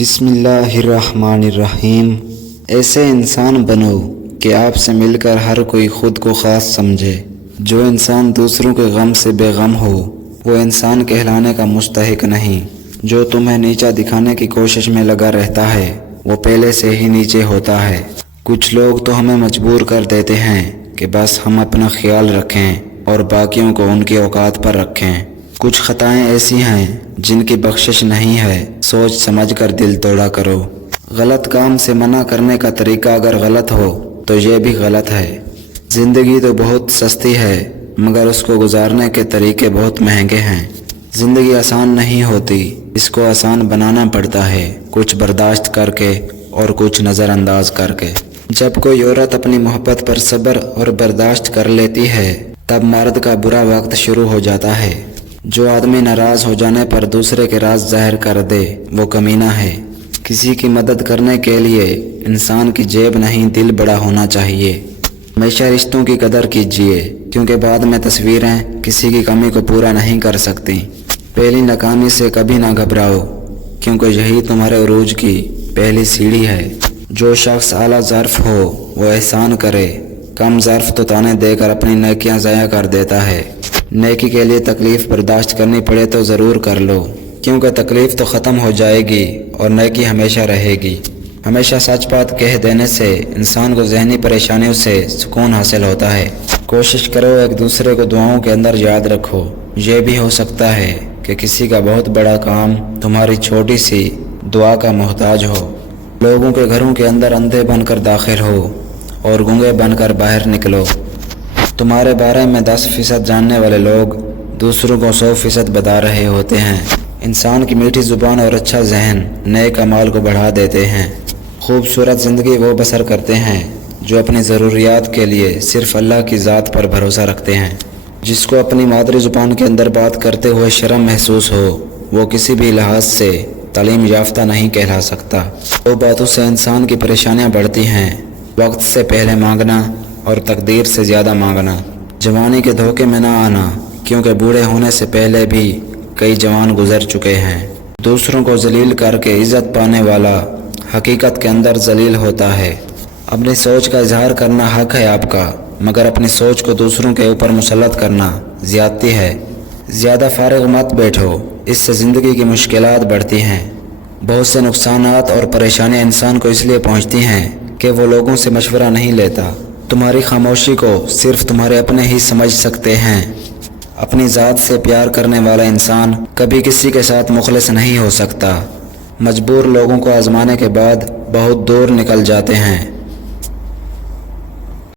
بسم اللہ الرحمن الرحیم۔ ایسے انسان بنو کہ آپ سے مل کر ہر کوئی خود کو خاص سمجھے۔ جو انسان دوسروں کے غم سے بے غم ہو وہ انسان کہلانے کا مستحق نہیں۔ جو تمہیں نیچا دکھانے کی کوشش میں لگا رہتا ہے وہ پہلے سے ہی نیچے ہوتا ہے۔ کچھ لوگ تو ہمیں مجبور کر دیتے ہیں کہ بس ہم اپنا خیال رکھیں اور باقیوں کو ان کی اوقات پر رکھیں۔ کچھ خطائیں ایسی ہیں جن کی بخشش نہیں ہے، سوچ سمجھ کر دل توڑا کرو۔ غلط کام سے منع کرنے کا طریقہ اگر غلط ہو تو یہ بھی غلط ہے۔ زندگی تو بہت سستی ہے مگر اس کو گزارنے کے طریقے بہت مہنگے ہیں۔ زندگی آسان نہیں ہوتی، اس کو آسان بنانا پڑتا ہے، کچھ برداشت کر کے اور کچھ نظر انداز کر کے۔ جب کوئی عورت اپنی محبت پر صبر اور برداشت کر لیتی ہے تب مرد کا برا وقت شروع ہو جاتا ہے۔ جو آدمی ناراض ہو جانے پر دوسرے کے راز ظاہر کر دے وہ کمینہ ہے۔ کسی کی مدد کرنے کے لیے انسان کی جیب نہیں دل بڑا ہونا چاہیے۔ ہمیشہ رشتوں کی قدر کیجیے کیونکہ بعد میں تصویریں کسی کی کمی کو پورا نہیں کر سکتی۔ پہلی ناکامی سے کبھی نہ گھبراؤ کیونکہ یہی تمہارے عروج کی پہلی سیڑھی ہے۔ جو شخص اعلیٰ ظرف ہو وہ احسان کرے، کم ظرف تو تانے دے کر اپنی نیکیاں ضائع کر دیتا ہے۔ نیکی کے لیے تکلیف برداشت کرنی پڑے تو ضرور کر لو کیونکہ تکلیف تو ختم ہو جائے گی اور نیکی ہمیشہ رہے گی۔ ہمیشہ سچ بات کہہ دینے سے انسان کو ذہنی پریشانیوں سے سکون حاصل ہوتا ہے۔ کوشش کرو ایک دوسرے کو دعاؤں کے اندر یاد رکھو۔ یہ بھی ہو سکتا ہے کہ کسی کا بہت بڑا کام تمہاری چھوٹی سی دعا کا محتاج ہو۔ لوگوں کے گھروں کے اندر اندھے بن کر داخل ہو اور گونگے بن کر باہر نکلو۔ تمہارے بارے میں 10% جاننے والے لوگ دوسروں کو 100% بتا رہے ہوتے ہیں۔ انسان کی میٹھی زبان اور اچھا ذہن نیک اعمال کو بڑھا دیتے ہیں۔ خوبصورت زندگی وہ بسر کرتے ہیں جو اپنی ضروریات کے لیے صرف اللہ کی ذات پر بھروسہ رکھتے ہیں۔ جس کو اپنی مادری زبان کے اندر بات کرتے ہوئے شرم محسوس ہو وہ کسی بھی لحاظ سے تعلیم یافتہ نہیں کہلا سکتا۔ دو باتوں سے انسان کی پریشانیاں بڑھتی ہیں، وقت سے پہلے مانگنا اور تقدیر سے زیادہ مانگنا۔ جوانی کے دھوکے میں نہ آنا کیونکہ بوڑھے ہونے سے پہلے بھی کئی جوان گزر چکے ہیں۔ دوسروں کو ذلیل کر کے عزت پانے والا حقیقت کے اندر ذلیل ہوتا ہے۔ اپنی سوچ کا اظہار کرنا حق ہے آپ کا مگر اپنی سوچ کو دوسروں کے اوپر مسلط کرنا زیادتی ہے۔ زیادہ فارغ مت بیٹھو، اس سے زندگی کی مشکلات بڑھتی ہیں۔ بہت سے نقصانات اور پریشانیاں انسان کو اس لیے پہنچتی ہیں کہ وہ لوگوں سے مشورہ نہیں لیتا۔ تمہاری خاموشی کو صرف تمہارے اپنے ہی سمجھ سکتے ہیں۔ اپنی ذات سے پیار کرنے والا انسان کبھی کسی کے ساتھ مخلص نہیں ہو سکتا۔ مجبور لوگوں کو آزمانے کے بعد بہت دور نکل جاتے ہیں۔